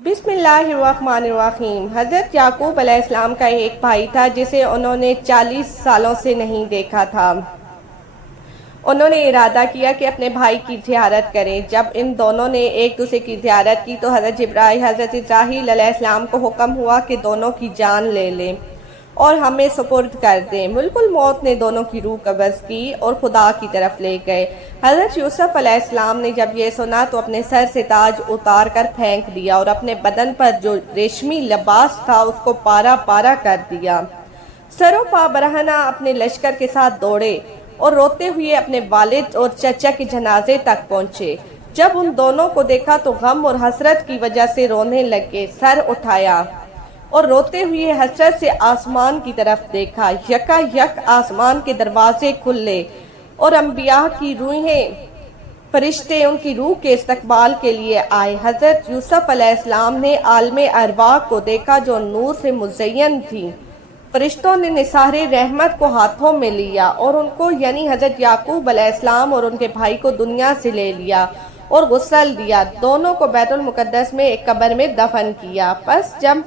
بسم اللہ الرحمن الرحیم۔ حضرت یعقوب علیہ السلام کا ایک بھائی تھا جسے انہوں نے 40 سالوں سے نہیں دیکھا تھا۔ انہوں نے ارادہ کیا کہ اپنے بھائی کی زیارت کریں۔ جب ان دونوں نے ایک دوسرے کی زیارت کی تو حضرت اسرائیل علیہ السلام کو حکم ہوا کہ دونوں کی جان لے لیں اور ہمیں سپرد کر دیں۔ ملک الموت نے دونوں کی روح قبض کی اور خدا کی طرف لے گئے۔ حضرت یوسف علیہ السلام نے جب یہ سنا تو اپنے سر سے تاج اتار کر پھینک دیا اور اپنے بدن پر جو ریشمی لباس تھا اس کو پارا پارا کر دیا۔ سرو پا برہنہ اپنے لشکر کے ساتھ دوڑے اور روتے ہوئے اپنے والد اور چچا کے جنازے تک پہنچے۔ جب ان دونوں کو دیکھا تو غم اور حسرت کی وجہ سے رونے لگے۔ سر اٹھایا اور روتے ہوئے حسرت سے آسمان کی طرف دیکھا۔ یکا یک آسمان کے دروازے کھلے اور انبیاء کی روحیں، فرشتے ان کی روح کے استقبال کے لیے آئے۔ حضرت یوسف علیہ السلام نے عالم ارواح کو دیکھا جو نور سے مزین تھی۔ فرشتوں نے نثار رحمت کو ہاتھوں میں لیا اور ان کو یعنی حضرت یعقوب علیہ السلام اور ان کے بھائی کو دنیا سے لے لیا اور غسل دیا۔ دونوں کو بیت المقدس میں ایک قبر میں دفن کیا۔ پس جب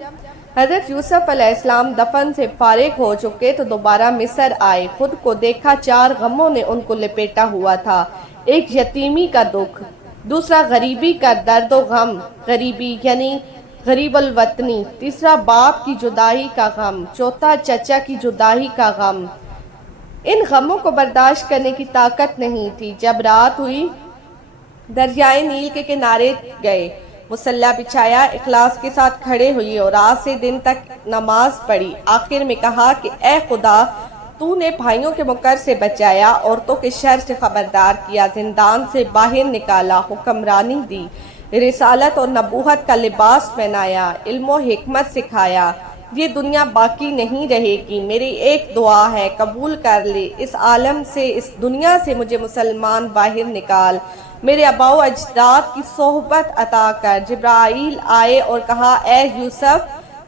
حضرت یوسف علیہ السلام دفن سے فارغ ہو چکے تو دوبارہ مصر آئے۔ خود کو دیکھا 4 غموں نے ان کو لپیٹا ہوا تھا۔ ایک یتیمی کا دکھ، دوسرا غریبی کا درد و غم، غریبی یعنی غریب الوطنی، تیسرا باپ کی جدائی کا غم، چوتھا چچا کی جدائی کا غم۔ ان غموں کو برداشت کرنے کی طاقت نہیں تھی۔ جب رات ہوئی دریائے نیل کے کنارے گئے، مصلی بچھایا، اخلاص کے ساتھ کھڑے ہوئی اور رات سے دن تک نماز پڑھی۔ آخر میں کہا کہ اے خدا، تو نے بھائیوں کے مکر سے بچایا، عورتوں کے شر سے خبردار کیا، زندان سے باہر نکالا، حکمرانی دی، رسالت اور نبوت کا لباس پہنایا، علم و حکمت سکھایا۔ یہ دنیا باقی نہیں رہے گی۔ میری ایک دعا ہے، قبول کر لے۔ اس عالم سے، اس دنیا سے مجھے مسلمان باہر نکال، میرے آباء و اجداد کی صحبت عطا کر۔ جبرائیل آئے اور کہا، اے یوسف،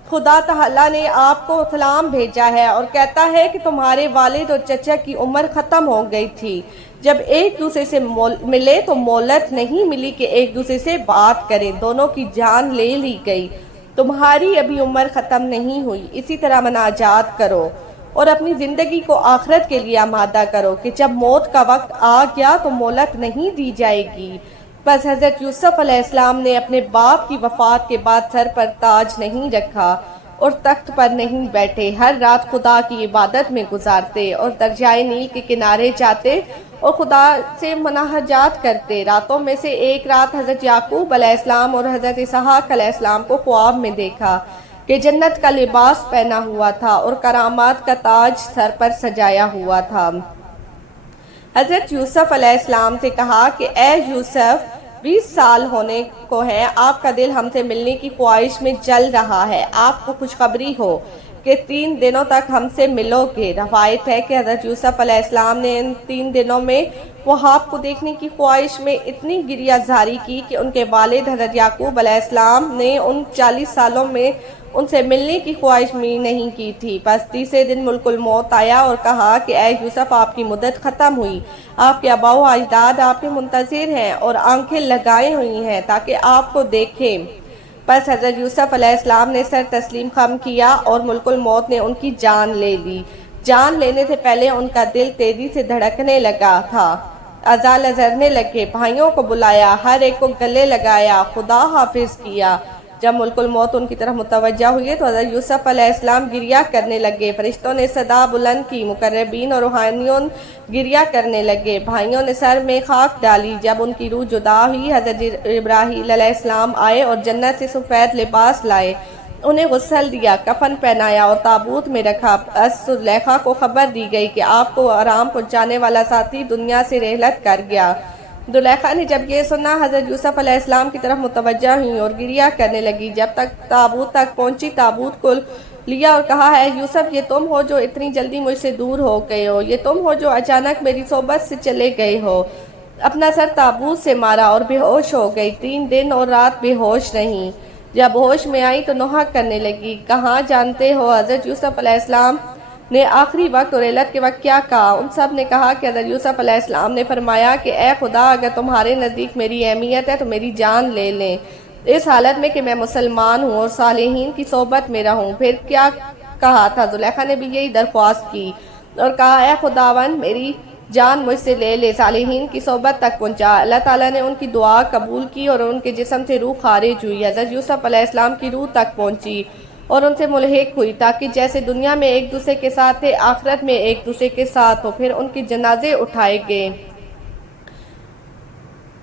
خدا تعالیٰ نے آپ کو سلام بھیجا ہے اور کہتا ہے کہ تمہارے والد اور چچا کی عمر ختم ہو گئی تھی۔ جب ایک دوسرے سے ملے تو مہلت نہیں ملی کہ ایک دوسرے سے بات کریں۔ دونوں کی جان لے لی گئی۔ تمہاری ابھی عمر ختم نہیں ہوئی۔ اسی طرح مناجات کرو اور اپنی زندگی کو آخرت کے لیے آمادہ کرو کہ جب موت کا وقت آ گیا تو مہلت نہیں دی جائے گی۔ بس حضرت یوسف علیہ السلام نے اپنے باپ کی وفات کے بعد سر پر تاج نہیں رکھا اور تخت پر نہیں بیٹھے۔ ہر رات خدا کی عبادت میں گزارتے اور دریائے نیل کے کنارے جاتے اور خدا سے مناجات کرتے۔ راتوں میں سے ایک رات حضرت یعقوب علیہ السلام اور حضرت اسحاق علیہ السلام کو خواب میں دیکھا کہ جنت کا لباس پہنا ہوا تھا اور کرامات کا تاج سر پر سجایا ہوا تھا۔ حضرت یوسف علیہ السلام سے کہا کہ اے یوسف، 20 سال ہونے کو ہے، آپ کا دل ہم سے ملنے کی خواہش میں جل رہا ہے۔ آپ کو خوشخبری ہو کہ 3 دنوں تک ہم سے ملو گے۔ روایت ہے کہ حضرت یوسف علیہ السلام نے ان 3 دنوں میں وہاب کو دیکھنے کی خواہش میں اتنی گریہ زاری کی کہ ان کے والد حضرت یعقوب علیہ السلام نے ان 40 سالوں میں ان سے ملنے کی خواہش بھی نہیں کی تھی۔ بس تیسرے دن ملک الموت آیا اور کہا کہ اے یوسف، آپ کی مدت ختم ہوئی، آپ کے آباء و اجداد آپ کے منتظر ہیں اور آنکھیں لگائے ہوئی ہیں تاکہ آپ کو دیکھیں۔ پس حضرت یوسف علیہ السلام نے سر تسلیم خم کیا اور ملک الموت نے ان کی جان لے لی۔ جان لینے سے پہلے ان کا دل تیزی سے دھڑکنے لگا تھا، اعضاء لرزنے لگے۔ بھائیوں کو بلایا، ہر ایک کو گلے لگایا، خدا حافظ کیا۔ جب ملک الموت ان کی طرف متوجہ ہوئے تو حضرت یوسف علیہ السلام گریہ کرنے لگے۔ فرشتوں نے صدا بلند کی، مقربین اور روحانیون گریہ کرنے لگے۔ بھائیوں نے سر میں خاک ڈالی۔ جب ان کی روح جدا ہوئی، حضرت ابراہیل علیہ السلام آئے اور جنت سے سفید لباس لائے، انہیں غسل دیا، کفن پہنایا اور تابوت میں رکھا۔ زلیخا کو خبر دی گئی کہ آپ کو آرام پہنچانے والا ساتھی دنیا سے رحلت کر گیا۔ زلیخا نے جب یہ سنا حضرت یوسف علیہ السلام کی طرف متوجہ ہوئی اور گریہ کرنے لگی۔ جب تک تابوت تک پہنچی، تابوت کو لیا اور کہا، اے یوسف، یہ تم ہو جو اتنی جلدی مجھ سے دور ہو گئے ہو، یہ تم ہو جو اچانک میری صحبت سے چلے گئے ہو۔ اپنا سر تابوت سے مارا اور بے ہوش ہو گئی۔ 3 دن اور رات بے ہوش رہیں۔ جب ہوش میں آئی تو نوحہ کرنے لگی۔ کہاں جانتے ہو حضرت یوسف علیہ السلام نے آخری وقت اور علت کے وقت کیا کہا؟ ان سب نے کہا کہ حضرت یوسف علیہ السلام نے فرمایا کہ اے خدا، اگر تمہارے نزدیک میری اہمیت ہے تو میری جان لے لیں۔ اس حالت میں کہ میں مسلمان ہوں اور صالحین کی صحبت میں رہوں۔ پھر کیا کہا تھا؟ زلیخا نے بھی یہی درخواست کی اور کہا اے خداوند میری جان مجھ سے لے لے، صالحین کی صحبت تک پہنچا۔ اللہ تعالیٰ نے ان کی دعا قبول کی اور ان کے جسم سے روح خارج ہوئی۔ حضرت یوسف علیہ السلام کی روح تک پہنچی اور ان سے ملحق ہوئی، تاکہ جیسے دنیا میں ایک دوسرے کے ساتھ تھے آخرت میں ایک دوسرے کے ساتھ ہو۔ پھر ان کی جنازے اٹھائے گئے۔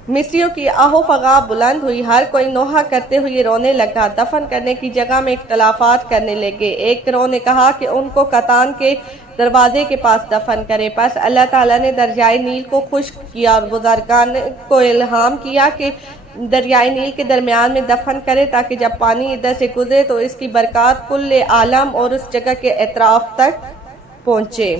مصریوں کی آہو فغاں بلند ہوئی، ہر کوئی نوحہ کرتے ہوئے رونے لگا۔ دفن کرنے کی جگہ میں اختلافات کرنے لگے۔ ایک گروہ نے کہا کہ ان کو قطان کے دروازے کے پاس دفن کرے۔ پس اللہ تعالیٰ نے دریائے نیل کو خشک کیا اور بزرگان کو الہام کیا کہ دریائے نیل کے درمیان میں دفن کرے، تاکہ جب پانی ادھر سے گزرے تو اس کی برکات کل عالم اور اس جگہ کے اطراف تک پہنچے۔